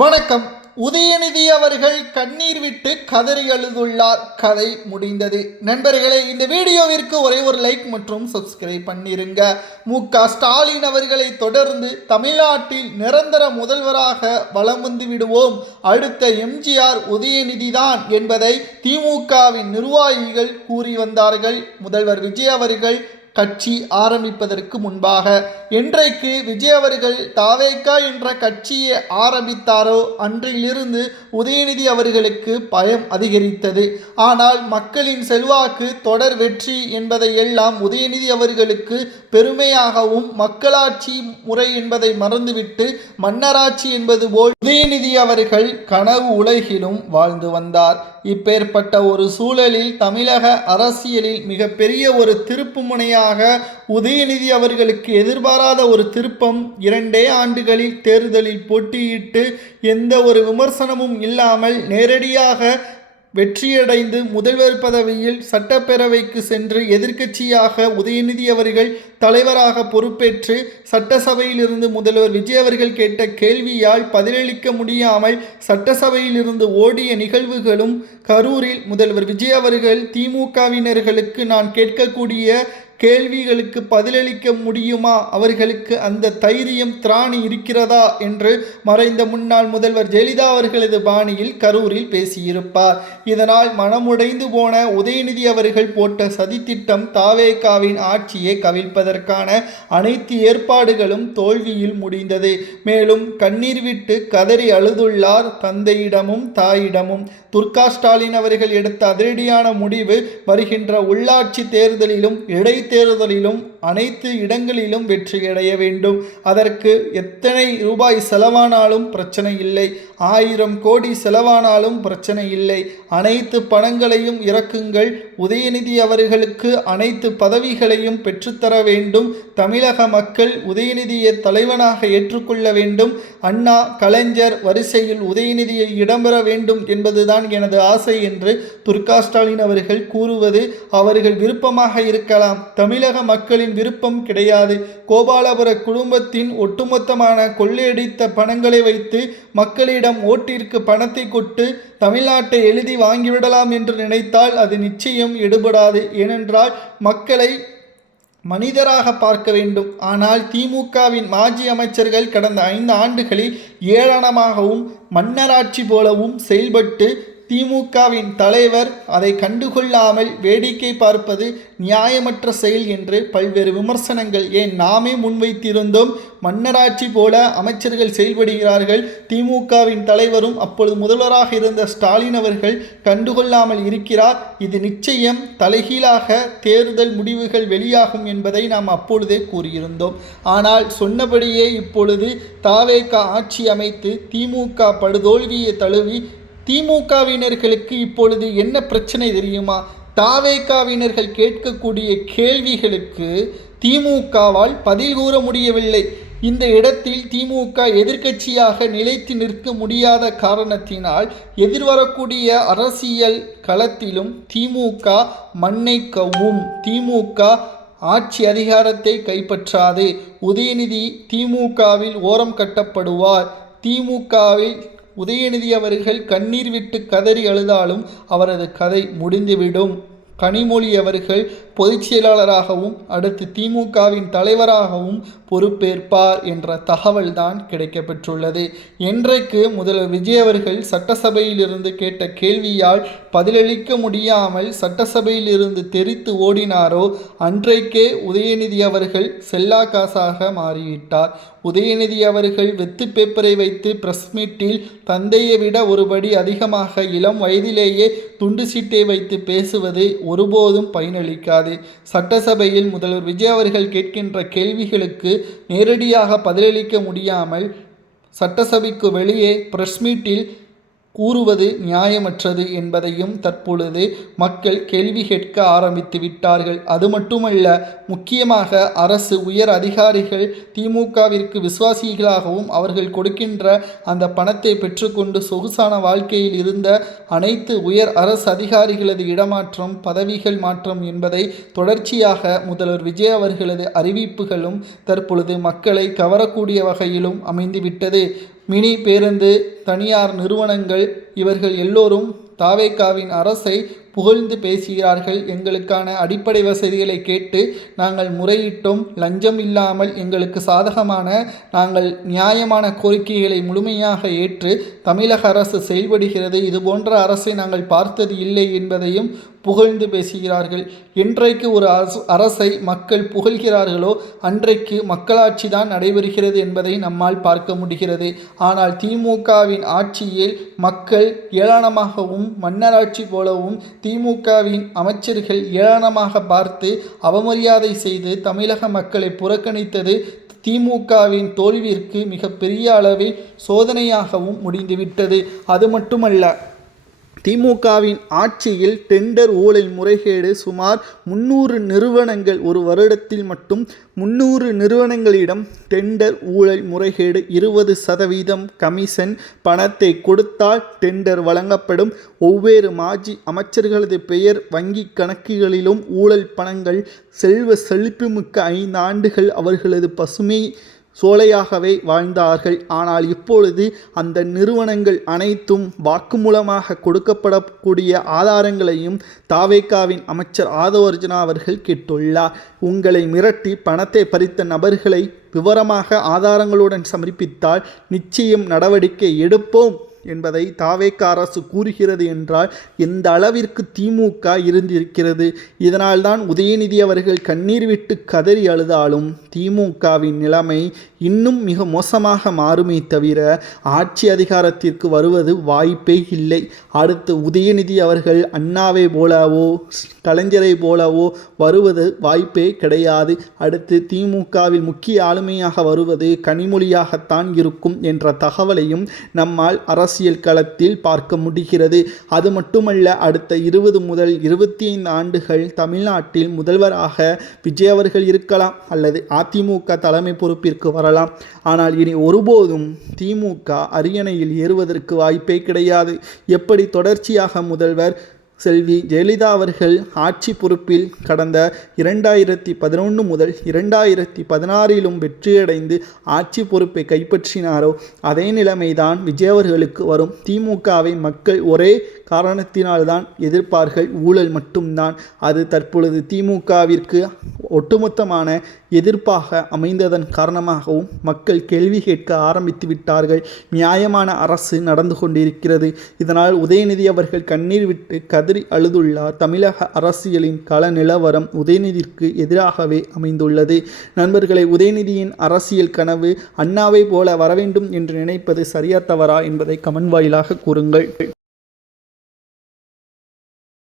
வணக்கம். உதயநிதி அவர்கள் கண்ணீர் விட்டு கதறி அழுதுள்ளார். கதை முடிந்தது. நண்பர்களே, இந்த வீடியோவிற்கு ஒரே ஒரு லைக் மற்றும் சப்ஸ்கிரைப் பண்ணிருங்க. மு.க.ஸ்டாலின் அவர்களை தொடர்ந்து தமிழ்நாட்டில் நிரந்தர முதல்வராக வலம் வந்து விடுவோம், அடுத்த எம்ஜிஆர் உதயநிதி தான் என்பதை திமுகவின் நிர்வாகிகள் கூறி வந்தார்கள். முதல்வர் விஜய் அவர்கள் கட்சி ஆரம்பிப்பதற்கு முன்பாக என்றைக்கு விஜய் அவர்கள் தாவேகா என்ற கட்சியை ஆரம்பித்தாரோ அன்றிலிருந்து உதயநிதி அவர்களுக்கு பயம் அதிகரித்தது. ஆனால் மக்களின் செல்வாக்கு தொடர் வெற்றி என்பதை எல்லாம் உதயநிதி அவர்களுக்கு பெருமையாகவும் மக்களாட்சி முறை என்பதை மறந்துவிட்டு மன்னராட்சி என்பது போல் உதயநிதி அவர்கள் கனவு உலகிலும் வாழ்ந்து வந்தார். இப்பேற்பட்ட ஒரு சூழலில் தமிழக அரசியலில் மிகப்பெரிய ஒரு திருப்பு முனையாக உதயநிதி அவர்களுக்கு எதிர்பாராத ஒரு திருப்பம். 2 ஆண்டுகளில் தேர்தலில் போட்டியிட்டு எந்த ஒரு விமர்சனமும் இல்லாமல் நேரடியாக வெற்றியடைந்து முதல்வர் பதவியில் சட்டப்பேரவைக்கு சென்று எதிர்க்கட்சியாக உதயநிதி அவர்கள் தலைவராக பொறுப்பேற்று சட்டசபையிலிருந்து முதல்வர் விஜய் அவர்கள் கேட்ட கேள்வியால் பதிலளிக்க முடியாமல் சட்டசபையிலிருந்து ஓடிய நிகழ்வுகளும், கரூரில் முதல்வர் விஜய் அவர்கள் திமுகவினர்களுக்கு நான் கேட்கக்கூடிய கேள்விகளுக்கு பதிலளிக்க முடியுமா, அவர்களுக்கு அந்த தைரியம் திராணி இருக்கிறதா என்று மறைந்த முன்னாள் முதல்வர் ஜெயலலிதா அவர்களது பாணியில் கரூரில் பேசியிருப்பார். இதனால் மனமுடைந்து போன உதயநிதி அவர்கள் போட்ட சதித்திட்டம் தாவேகாவின் ஆட்சியை கவிழ்ப்பதற்கான அனைத்து ஏற்பாடுகளும் தோல்வியில் முடிந்தது. மேலும் கண்ணீர் விட்டு கதறி அழுதுள்ளார் தந்தையிடமும் தாயிடமும். மு.க.ஸ்டாலின் அவர்கள் எடுத்த அதிரடியான முடிவு வருகின்ற உள்ளாட்சி தேர்தலிலும் இடைத்தேர்தலிலும் அனைத்து இடங்களிலும் வெற்றியடைய வேண்டும். அதற்கு எத்தனை ரூபாய் செலவானாலும் பிரச்சனை இல்லை, 1000 கோடி செலவானாலும் பிரச்சனை இல்லை. அனைத்து பணங்களையும் இறக்குங்கள். உதயநிதி அவர்களுக்கு அனைத்து பதவிகளையும் பெற்றுத்தர வேண்டும். தமிழக மக்கள் உதயநிதியை தலைவனாக ஏற்றுக்கொள்ள வேண்டும். அண்ணா கலைஞர் வரிசையில் உதயநிதியை இடம்பெற வேண்டும் என்பதுதான் எனது ஆசை என்று மு.க.ஸ்டாலின் அவர்கள் கூறுவது அவர்கள் விருப்பமாக இருக்கலாம், தமிழக மக்களின் விருப்பம் கிடையாது. கோபாலபுர குடும்பத்தின் ஒட்டுமொத்தமான கொள்ளையடித்த பணங்களை வைத்து மக்களிடம் ஓட்டிற்கு பணத்தை கொட்டு தமிழ்நாட்டை எழுதி வாங்கிவிடலாம் என்று நினைத்தால் அது நிச்சயம் எடுபடாது. ஏனென்றால் மக்களை மனிதராக பார்க்க வேண்டும். ஆனால் திமுகவின் மாஜி அமைச்சர்கள் கடந்த 5 ஆண்டுகளில் ஏளனமாகவும் மன்னராட்சி போலவும் செயல்பட்டு திமுகவின் தலைவர் அதை கண்டுகொள்ளாமல் வேடிக்கை பார்ப்பது நியாயமற்ற செயல் என்று பல்வேறு விமர்சனங்கள் ஏன் நாமே முன்வைத்திருந்தோம். மன்னராட்சி போல அமைச்சர்கள் செயல்படுகிறார்கள். திமுகவின் தலைவரும் அப்பொழுது முதல்வராக இருந்த ஸ்டாலின் அவர்கள் கண்டுகொள்ளாமல் இருக்கிறார். இது நிச்சயம் தலைகீழாக தேர்தல் முடிவுகள் வெளியாகும் என்பதை நாம் அப்பொழுதே கூறியிருந்தோம். ஆனால் சொன்னபடியே இப்பொழுது தாவேகா ஆட்சி அமைத்து திமுக படுதோல்வியை தழுவி திமுகவினர்களுக்கு இப்பொழுது என்ன பிரச்சனை தெரியுமா? தாவேகாவினர்கள் கேட்கக்கூடிய கேள்விகளுக்கு திமுகவால் பதில் கூற முடியவில்லை. இந்த இடத்தில் திமுக எதிர்க்கட்சியாக நிலைத்து நிற்க முடியாத காரணத்தினால் எதிர்வரக்கூடிய அரசியல் களத்திலும் திமுக மண்ணை கவ்வும். திமுக ஆட்சி அதிகாரத்தை கைப்பற்றாது. உதயநிதி திமுகவில் ஓரம் கட்டப்படுவார். திமுகவில் உதயநிதி அவர்கள் கண்ணீர் விட்டு கதறி அழுதாலும் அவரது கதை முடிந்துவிடும். கனிமொழி அவர்கள் பொதுச் செயலாளராகவும் அடுத்து திமுகவின் தலைவராகவும் பொறுப்பேற்பார் என்ற தகவல் தான் கிடைக்கப்பெற்றுள்ளது. என்றைக்கு முதல்வர் விஜய் அவர்கள் சட்டசபையில் இருந்து கேட்ட கேள்வியால் பதிலளிக்க முடியாமல் சட்டசபையில் இருந்து தெரித்து ஓடினாரோ அன்றைக்கே உதயநிதி அவர்கள் செல்லா காசாக மாறிவிட்டார். உதயநிதி அவர்கள் வெத்து பேப்பரை வைத்து பிரஸ் மீட்டில் தந்தையை விட ஒருபடி அதிகமாக இளம் வயதிலேயே துண்டு சீட்டை வைத்து பேசுவது ஒருபோதும் பயனளிக்காது. சட்டசபையில் முதல்வர் விஜய் அவர்கள் கேட்கின்ற கேள்விகளுக்கு நேரடியாக பதிலளிக்க முடியாமல் சட்டசபைக்கு வெளியே பிரஸ் மீட்டில் கூறுவது நியாயமற்றது என்பதையும் தற்பொழுது மக்கள் கேள்வி கேட்க ஆரம்பித்து விட்டார்கள். அது மட்டுமல்ல, முக்கியமாக அரசு உயர் அதிகாரிகள் திமுகவிற்கு விசுவாசிகளாகவும் அவர்கள் கொடுக்கின்ற அந்த பணத்தை பெற்றுக்கொண்டு சொகுசான வாழ்க்கையில் இருந்த அனைத்து உயர் அரசு அதிகாரிகளது இடமாற்றம், பதவிகள் மாற்றம் என்பதை தொடர்ச்சியாக முதல்வர் விஜய் அவர்களது அறிவிப்புகளும் தற்பொழுது மக்களை கவரக்கூடிய வகையிலும் அமைந்துவிட்டது. மினி பேருந்து தனியார் நிறுவனங்கள் இவர்கள் எல்லோரும் தாவேகாவின் அரசை புகழ்ந்து பேசுகிறார்கள். எங்களுக்கான அடிப்படை வசதிகளை கேட்டு நாங்கள் முறையிட்டோம். லஞ்சம் இல்லாமல் எங்களுக்கு சாதகமான நாங்கள் நியாயமான கோரிக்கைகளை முழுமையாக ஏற்று தமிழக அரசு செயல்படுகிறது. இதுபோன்ற அரசை நாங்கள் பார்த்தது இல்லை என்பதையும் புகழ்ந்து பேசுகிறார்கள். என்றைக்கு ஒரு அரசை மக்கள் புகழ்கிறார்களோ அன்றைக்கு மக்களாட்சி தான் நடைபெறுகிறது என்பதை நம்மால் பார்க்க முடிகிறது. ஆனால் திமுகவின் ஆட்சியில் மக்கள் ஏளனமாகவும் மன்னராட்சி போலவும் திமுகவின் அமைச்சர்கள் ஏளனமாக பார்த்து அவமரியாதை செய்து தமிழக மக்களை புறக்கணித்தது திமுகவின் தோல்விற்கு மிகப்பெரிய அளவில் சோதனையாகவும் முடிந்துவிட்டது. அது மட்டுமல்ல, திமுகவின் ஆட்சியில் டெண்டர் ஊழல் முறைகேடு சுமார் 300 நிறுவனங்கள், ஒரு வருடத்தில் மட்டும் 300 நிறுவனங்களிடம் டெண்டர் ஊழல் முறைகேடு. 20% கமிஷன் பணத்தை கொடுத்தால் டெண்டர் வழங்கப்படும். ஒவ்வொரு மாஜி அமைச்சர்களது பெயர் வங்கி கணக்குகளிலும் ஊழல் பணங்கள். செல்வ செழிப்புமிக்க 5 ஆண்டுகள் அவர்களது பசுமை சோலையாகவே வாழ்ந்தார்கள். ஆனால் இப்பொழுது அந்த நிறுவனங்கள் அனைத்தும் வாக்குமூலமாக கொடுக்கப்படக்கூடிய ஆதாரங்களையும் தாவேகாவின் அமைச்சர் ஆதவ அர்ஜுனா அவர்கள் கேட்டுள்ளார். உங்களை மிரட்டி பணத்தை பறித்த நபர்களை விவரமாக ஆதாரங்களுடன் சமர்ப்பித்தால் நிச்சயம் நடவடிக்கை எடுப்போம் என்பதை தாவேகா அரசு கூறுகிறது என்றால் எந்த அளவிற்கு திமுக இருந்திருக்கிறது. இதனால்தான் உதயநிதி அவர்கள் கண்ணீர் விட்டு கதறி அழுதாலும் திமுகவின் நிலைமை இன்னும் மிக மோசமாக மாறுமே தவிர ஆட்சி அதிகாரத்திற்கு வருவது வாய்ப்பே இல்லை. அடுத்து உதயநிதி அவர்கள் அண்ணாவை போலவோ கலைஞரை போலவோ வருவது வாய்ப்பே கிடையாது. அடுத்து திமுகவில் முக்கிய ஆளுமையாக வருவது கனிமொழியாகத்தான் இருக்கும் என்ற தகவலையும் நம்மால் அரசியல் களத்தில் பார்க்க முடிகிறது. அது மட்டுமல்ல, அடுத்த 20 முதல் 25 ஆண்டுகள் தமிழ்நாட்டில் முதல்வராக விஜய் அவர்கள் இருக்கலாம் அல்லது அதிமுக தலைமை பொறுப்பிற்கு வரலாம். ஆனால் இனி ஒருபோதும் திமுக அரியணையில் ஏறுவதற்கு வாய்ப்பே கிடையாது. எப்படி தொடர்ச்சியாக முதல்வர் செல்வி ஜெயலலிதா அவர்கள் ஆட்சி பொறுப்பில் கடந்த 2011 முதல் 2016 வெற்றியடைந்து ஆட்சி பொறுப்பை கைப்பற்றினாரோ அதே நிலைமைதான் விஜய் அவர்களுக்கு வரும். திமுகவை மக்கள் ஒரே காரணத்தினால்தான் எதிர்ப்பார்கள், ஊழல் மட்டும்தான். அது தற்பொழுது திமுகவிற்கு ஒட்டுமொத்தமான எதிர்ப்பாக அமைந்ததன் காரணமாகவும் மக்கள் கேள்வி கேட்க ஆரம்பித்து விட்டார்கள். நியாயமான அரசு நடந்து கொண்டிருக்கிறது. இதனால் உதயநிதி அவர்கள் கண்ணீர் விட்டு கதறி அழுதுள்ளார். தமிழக அரசியலின் கள நிலவரம் உதயநிதிக்கு எதிராகவே அமைந்துள்ளது. நண்பர்களை, உதயநிதியின் அரசியல் கனவு அண்ணாவை போல வரவேண்டும் என்று நினைப்பது சரியா தவறா என்பதை கமெண்ட் வாயிலாக கூறுங்கள்.